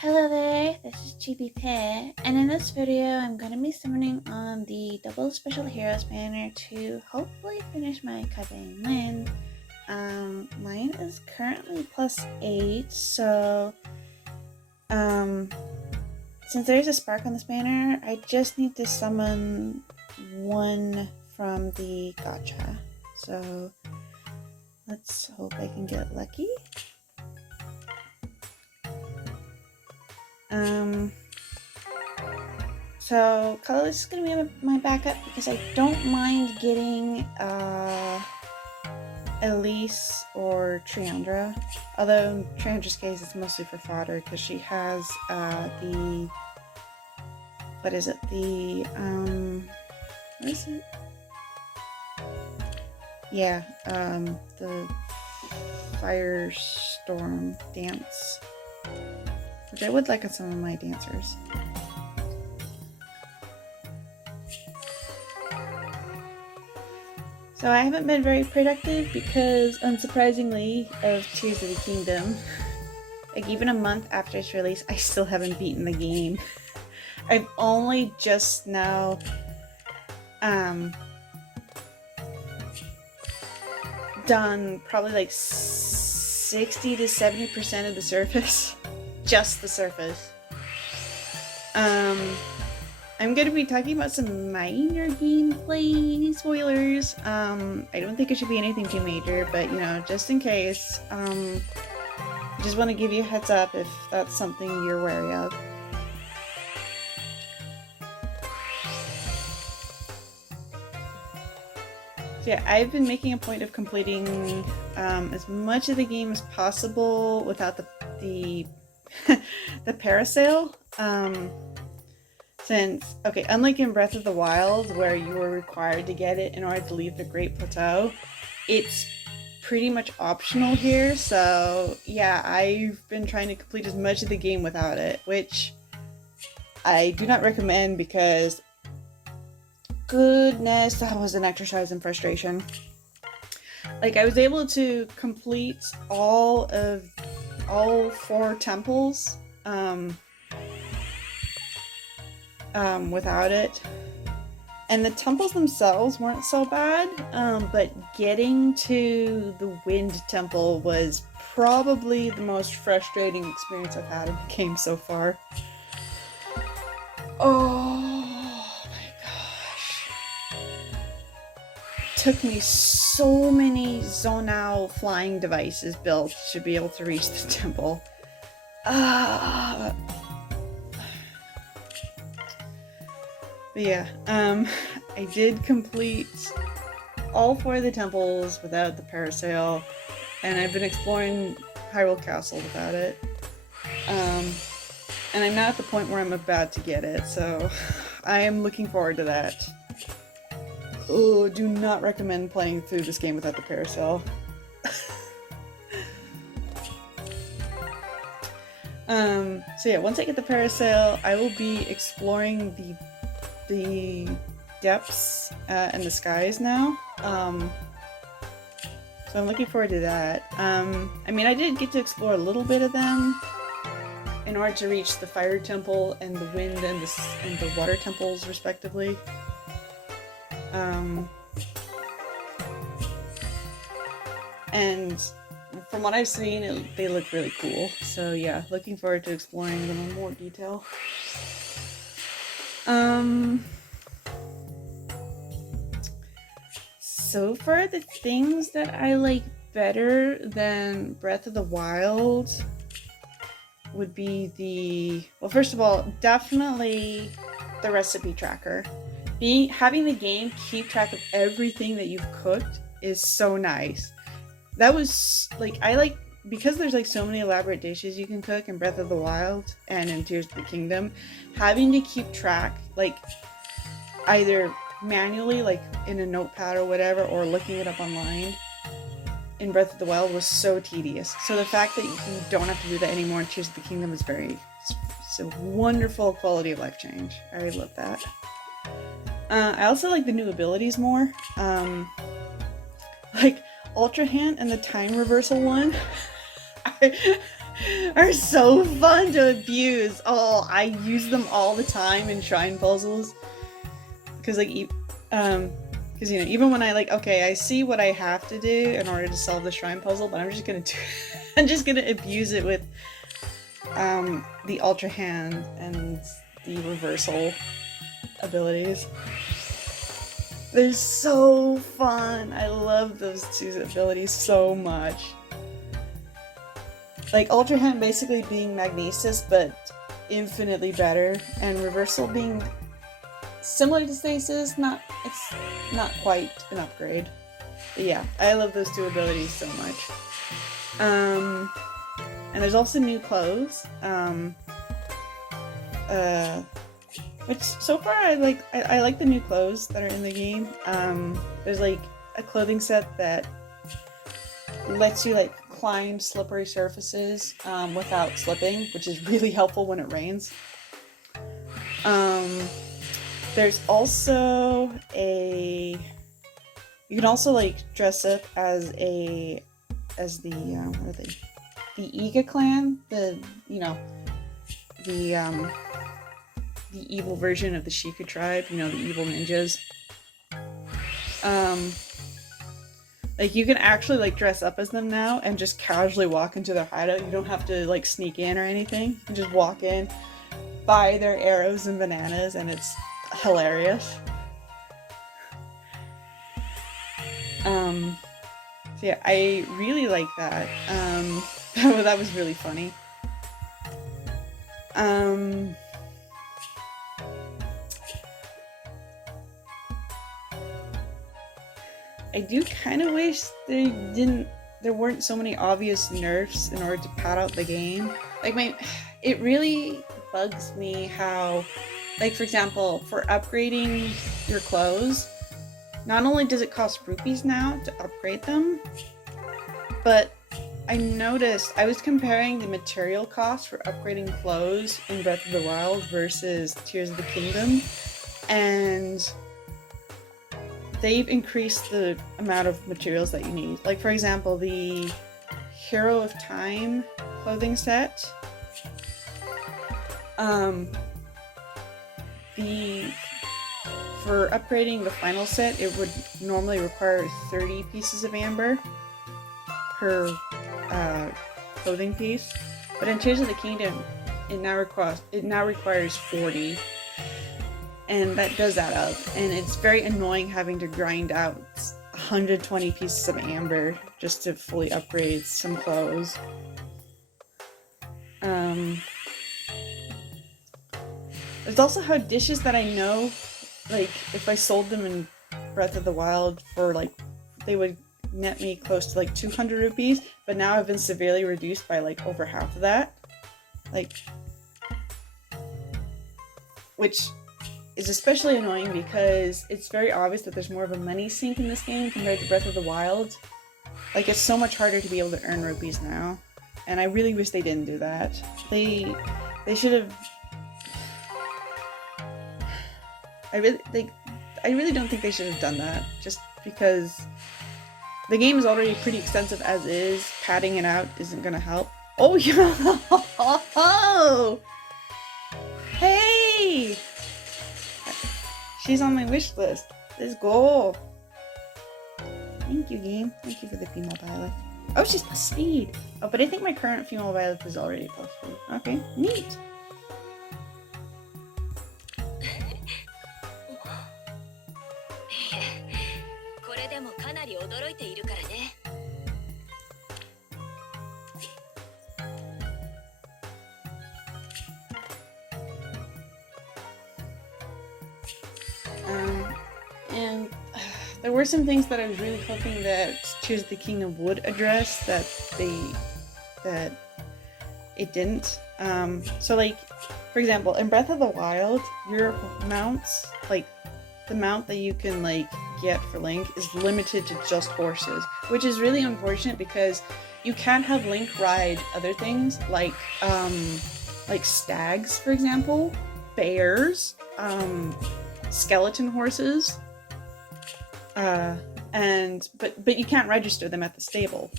Hello there, this is GB Pear, and in this video I'm going to be summoning on the double special heroes banner to hopefully finish my Khadein Linde. Mine is currently +8, so since there's a spark on this banner, I just need to summon one from the gacha. So let's hope I can get lucky. So colorless is going to be my backup because I don't mind getting Elise or Triandra. Although in Triandra's case it's mostly for fodder because she has the, what is it, the, what is it? Yeah, the Firestorm dance, which I would like on some of my dancers. So I haven't been very productive because, unsurprisingly, of Tears of the Kingdom. Like, even a month after its release, I still haven't beaten the game. I've only just now done probably like 60 to 70% of the surface. Just the surface. I'm going to be talking about some minor gameplay spoilers. I don't think it should be anything too major, but you know, just in case, I just want to give you a heads up if that's something you're wary of. So yeah, I've been making a point of completing as much of the game as possible without the the parasail. Since, okay, unlike in Breath of the Wild, where you were required to get it in order to leave the Great Plateau, it's pretty much optional here, so yeah, I've been trying to complete as much of the game without it, which I do not recommend because, goodness, that was an exercise in frustration. Like, I was able to complete all 4 temples, without it, and the temples themselves weren't so bad, but getting to the Wind Temple was probably the most frustrating experience I've had in the game so far. Oh my gosh. It took me so many zonal flying devices built to be able to reach the temple. But yeah, I did complete all 4 of the temples without the parasail, and I've been exploring Hyrule Castle without it. And I'm now at the point where I'm about to get it, so I am looking forward to that. Oh, do not recommend playing through this game without the parasail. So yeah, once I get the parasail, I will be exploring the depths and the skies now. So I'm looking forward to that. I mean, I did get to explore a little bit of them in order to reach the Fire Temple and the Wind and the Water Temples, respectively. And from what I've seen, they look really cool. So yeah, looking forward to exploring them in more detail. So far, the things that I like better than Breath of the Wild would be well, first of all, definitely the recipe tracker. Having the game keep track of everything that you've cooked is so nice. That was, like, because there's like so many elaborate dishes you can cook in Breath of the Wild and in Tears of the Kingdom, having to keep track, like, either manually, like in a notepad or whatever, or looking it up online in Breath of the Wild was so tedious. So the fact that you don't have to do that anymore in Tears of the Kingdom is it's a wonderful quality of life change. I love that. I also like the new abilities more. Like Ultra Hand and the time reversal one. are so fun to abuse. Oh, I use them all the time in shrine puzzles. Because like, because you know, even when I like, okay, I see what I have to do in order to solve the shrine puzzle, but I'm just gonna I'm just gonna abuse it with the Ultra Hand and the reversal abilities. They're so fun. I love those two abilities so much. Like Ultra Hand basically being Magnesis, but infinitely better, and reversal being similar to Stasis. It's not quite an upgrade. But yeah, I love those two abilities so much. And there's also new clothes. Which so far I like the new clothes that are in the game. There's like a clothing set that lets you like climb slippery surfaces without slipping, which is really helpful when it rains. There's also you can also like dress up as the what are they? The Iga clan, the evil version of the Sheikah tribe, you know, the evil ninjas. Like you can actually like dress up as them now and just casually walk into their hideout. You don't have to like sneak in or anything. You can just walk in, buy their arrows and bananas, and it's hilarious. So yeah, I really like that. That was really funny. I do kind of wish there weren't so many obvious nerfs in order to pad out the game. Like it really bugs me how, like for example, for upgrading your clothes, not only does it cost rupees now to upgrade them, but I noticed, I was comparing the material cost for upgrading clothes in Breath of the Wild versus Tears of the Kingdom, and they've increased the amount of materials that you need. Like for example, the Hero of Time clothing set, for upgrading the final set, it would normally require 30 pieces of amber per clothing piece, but in Tears of the Kingdom, it now requires 40, and that does add up, and it's very annoying having to grind out 120 pieces of amber just to fully upgrade some clothes. There's also how dishes that I know, like if I sold them in Breath of the Wild for like, they would net me close to like 200 rupees, but now I've been severely reduced by like over half of that. Like, which is especially annoying because it's very obvious that there's more of a money sink in this game compared to Breath of the Wild. Like, it's so much harder to be able to earn rupees now, and I really wish they didn't do that. They should have. I really don't think they should have done that, just because the game is already pretty extensive as is. Padding it out isn't gonna help. Oh yeah! Hey! She's on my wish list. Let's go! Thank you, game. Thank you for the female Byleth. Oh, she's plus speed! Oh, but I think my current female Byleth is already plus speed. Okay, neat! And there were some things that I was really hoping that Tears of the Kingdom would address that it didn't. So like, for example, in Breath of the Wild, your mounts, like the mount that you can like get for Link is limited to just horses, which is really unfortunate because you can't have Link ride other things like stags, for example, bears, skeleton horses, but you can't register them at the stable,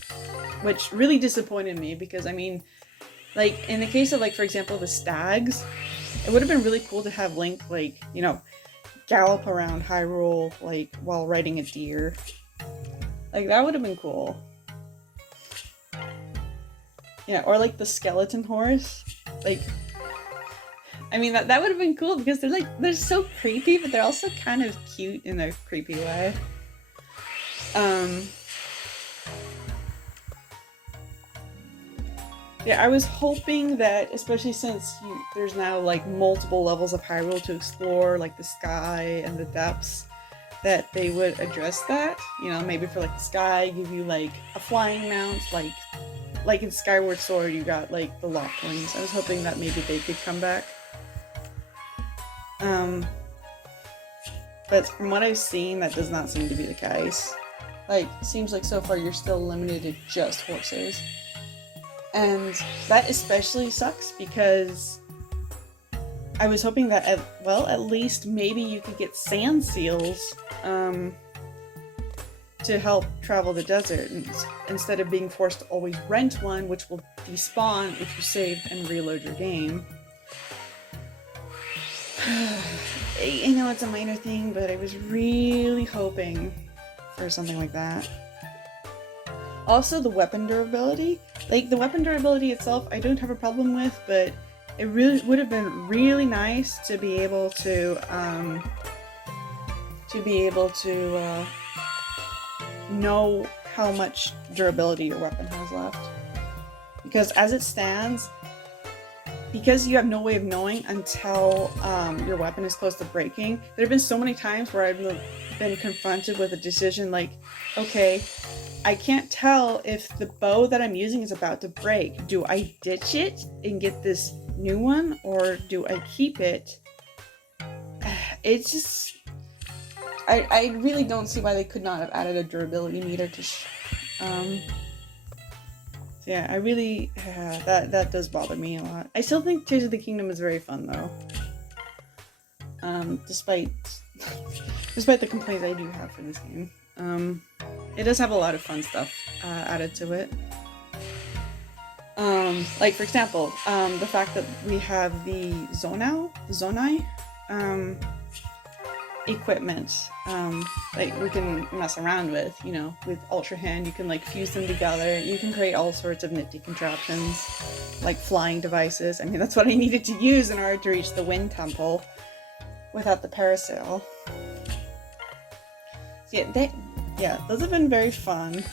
which really disappointed me because I mean, Like, in the case of, like, for example, the stags, it would have been really cool to have Link, like, you know, gallop around Hyrule, like, while riding a deer. Like, that would have been cool. Yeah, or, like, the skeleton horse. Like, I mean, that would have been cool because they're, like, they're so creepy, but they're also kind of cute in a creepy way. Yeah, I was hoping that, especially since there's now like multiple levels of Hyrule to explore, like the sky and the depths, that they would address that. You know, maybe for like the sky, give you like a flying mount, like in Skyward Sword, you got like the locked wings. I was hoping that maybe they could come back. But from what I've seen, that does not seem to be the case. Like, seems like so far you're still limited to just horses. And that especially sucks because I was hoping that, at least maybe you could get sand seals to help travel the desert instead of being forced to always rent one, which will despawn if you save and reload your game. I know it's a minor thing, but I was really hoping for something like that. Also, the weapon durability. Like, the weapon durability itself, I don't have a problem with, but it really would have been really nice to be able to know how much durability your weapon has left. Because as it stands, because you have no way of knowing until your weapon is close to breaking, there have been so many times where I've been confronted with a decision like, okay, I can't tell if the bow that I'm using is about to break. Do I ditch it and get this new one, or do I keep it? It's just... I really don't see why they could not have added a durability meter to... yeah, I really... that does bother me a lot. I still think Tears of the Kingdom is very fun, though. Despite the complaints I do have for this game. It does have a lot of fun stuff added to it. Like, for example, the fact that we have the Zonai equipment that we can mess around with, you know, with Ultra Hand. You can like fuse them together. You can create all sorts of nifty contraptions, like flying devices. I mean, that's what I needed to use in order to reach the Wind Temple without the parasail. So yeah, those have been very fun.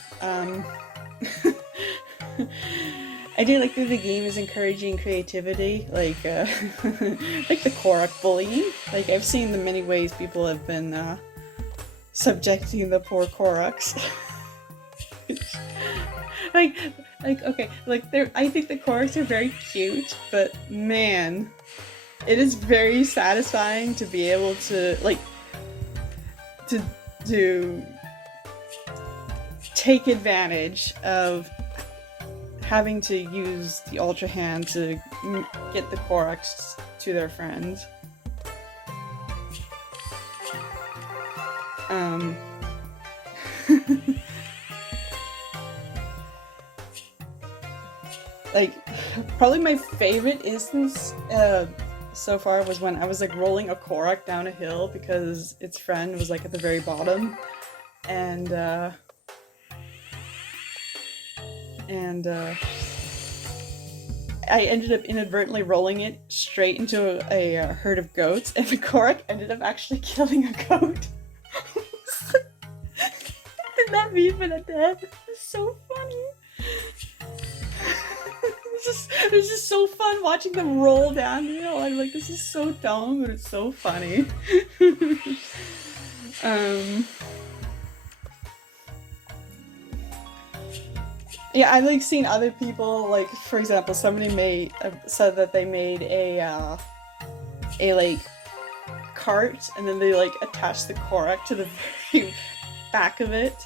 I do like that the game is encouraging creativity, like like the Korok bullying. Like, I've seen the many ways people have been subjecting the poor Koroks. like okay, like I think the Koroks are very cute, but man, it is very satisfying to be able to like to take advantage of having to use the Ultra Hand to get the Koroks to their friends. Like, probably my favorite instance so far was when I was like rolling a Korok down a hill because its friend was like at the very bottom, and I ended up inadvertently rolling it straight into a herd of goats, and the Korok ended up actually killing a goat. Did not mean for that death. It's so funny. It's just so fun watching them roll down the hill. I'm like, this is so dumb, but it's so funny. Yeah, I've like seen other people, like, for example, somebody said that they made a like cart, and then they like attached the Korok to the very back of it.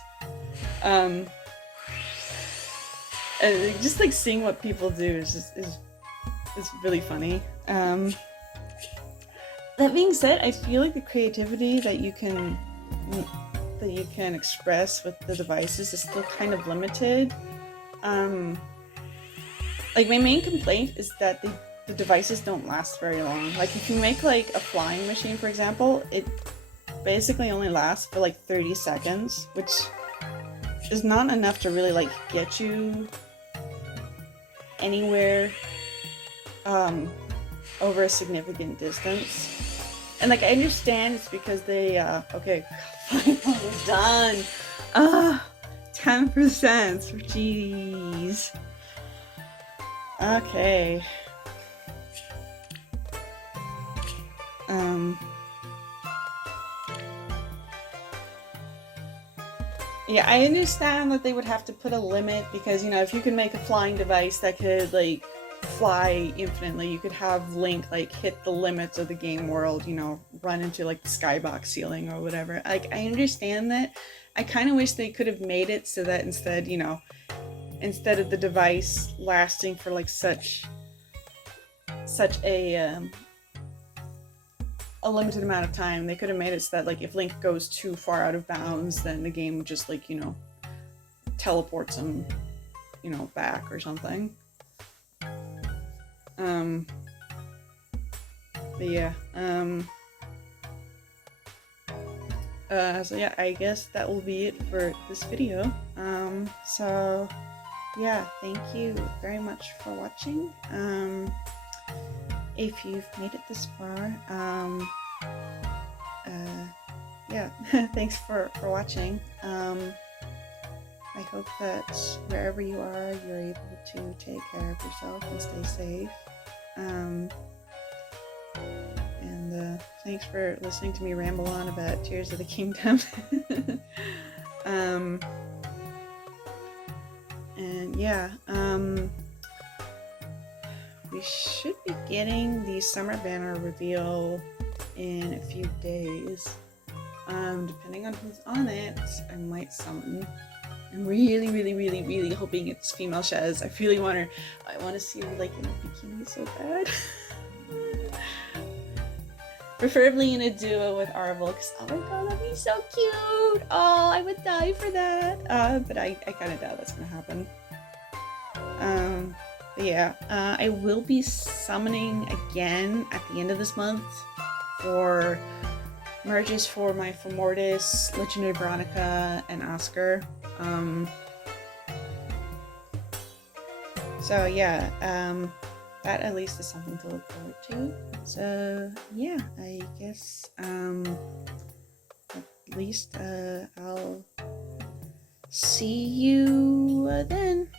And just like seeing what people do is really funny. That being said, I feel like the creativity that you can express with the devices is still kind of limited. Like, my main complaint is that the devices don't last very long. Like, if you make, like, a flying machine, for example, it basically only lasts for, like, 30 seconds, which is not enough to really, like, get you anywhere, over a significant distance. And, like, I understand it's because they, okay, finally done! 10%, jeez. Okay. Yeah, I understand that they would have to put a limit because, you know, if you can make a flying device that could, like, fly infinitely, you could have Link, like, hit the limits of the game world, you know, run into, like, the skybox ceiling or whatever. Like, I understand that. I kind of wish they could have made it so that instead, you know, instead of the device lasting for, like, such a limited amount of time, they could have made it so that, like, if Link goes too far out of bounds, then the game just, like, you know, teleports him, you know, back or something. But yeah, so yeah, I guess that will be it for this video. So yeah, thank you very much for watching. If you've made it this far, yeah, thanks for watching. I hope that wherever you are, you're able to take care of yourself and stay safe. And thanks for listening to me ramble on about Tears of the Kingdom. And yeah, we should be getting the summer banner reveal in a few days. Depending on who's on it, I might summon. I'm really hoping it's female Shez. I really want her. I want to see her, like, in a bikini so bad. Preferably in a duo with Arvel, because oh my god, that'd be so cute! Oh, I would die for that! But I kind of doubt that's gonna happen. But yeah, I will be summoning again at the end of this month for merges for my Fomortis, Legendary Veronica, and Oscar. So yeah, that at least is something to look forward to. So yeah, I guess at least I'll see you then.